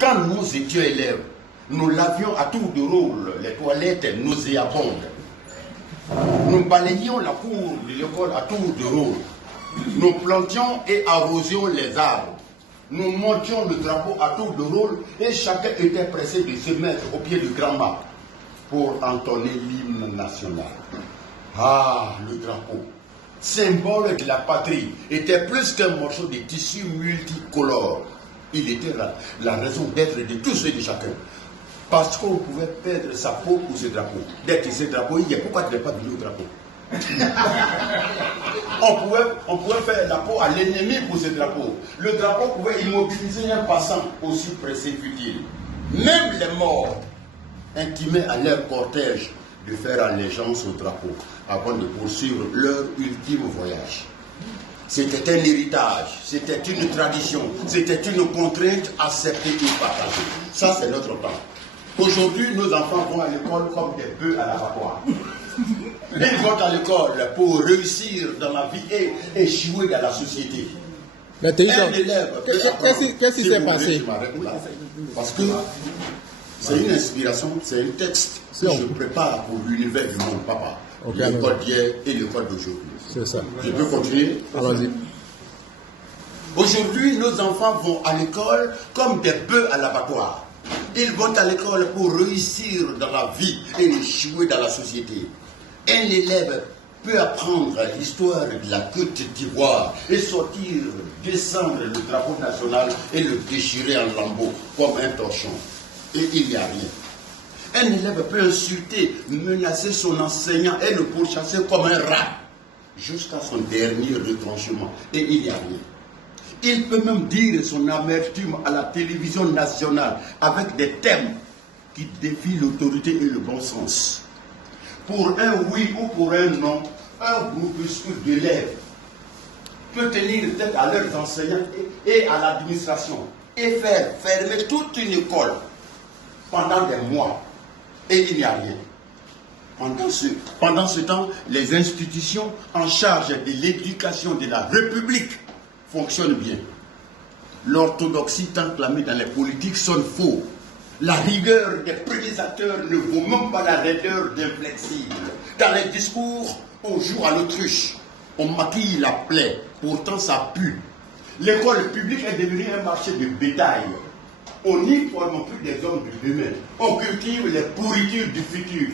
Quand nous étions élèves, nous lavions à tour de rôle les toilettes nauséabondes. Nous balayions la cour de l'école à tour de rôle. Nous plantions et arrosions les arbres. Nous montions le drapeau à tour de rôle et chacun était pressé de se mettre au pied du grand mât pour entonner l'hymne national. Ah, le drapeau, symbole de la patrie, était plus qu'un morceau de tissu multicolore. Il était la raison d'être de tous et de chacun. Parce qu'on pouvait perdre sa peau pour ce drapeau. Dès que ce drapeau, il y a pourquoi tu n'es pas venu au drapeau? on pouvait faire la peau à l'ennemi pour ce drapeau. Le drapeau pouvait immobiliser un passant aussi pressé fut-il. Même les morts intimaient à leur cortège de faire allégeance au drapeau avant de poursuivre leur ultime voyage. C'était un héritage, c'était une tradition, c'était une contrainte acceptée et partagée. Ça, c'est notre temps. Aujourd'hui, nos enfants vont à l'école comme des bœufs à l'abattoir. Ils vont à l'école pour réussir dans la vie et échouer dans la société. Mais qu'est-ce qui s'est passé? Parce que c'est une inspiration, c'est un texte que je prépare pour l'univers du monde, papa. Okay, l'école d'hier et l'école d'aujourd'hui. C'est ça. Je peux continuer? Allons-y. Aujourd'hui, nos enfants vont à l'école comme des bœufs à l'abattoir. Ils vont à l'école pour réussir dans la vie et échouer dans la société. Un élève peut apprendre l'histoire de la Côte d'Ivoire et sortir, descendre le drapeau national et le déchirer en lambeaux comme un torchon. Et il n'y a rien. Un élève peut insulter, menacer son enseignant et le pourchasser comme un rat jusqu'à son dernier retranchement. Et il n'y a rien. Il peut même dire son amertume à la télévision nationale avec des thèmes qui défient l'autorité et le bon sens. Pour un oui ou pour un non, un groupuscule d'élèves peut tenir tête à leurs enseignants et à l'administration et faire fermer toute une école pendant des mois. Et il n'y a rien. Pendant ce temps, les institutions en charge de l'éducation de la République fonctionnent bien. L'orthodoxie tant clamée dans les politiques sonne faux. La rigueur des prédicateurs ne vaut même pas la raideur d'inflexibles. Dans les discours, on joue à l'autruche. On maquille la plaie, pourtant ça pue. L'école publique est devenue un marché de bétail. On n'y forme plus des hommes de demain. On cultive les pourritures du futur.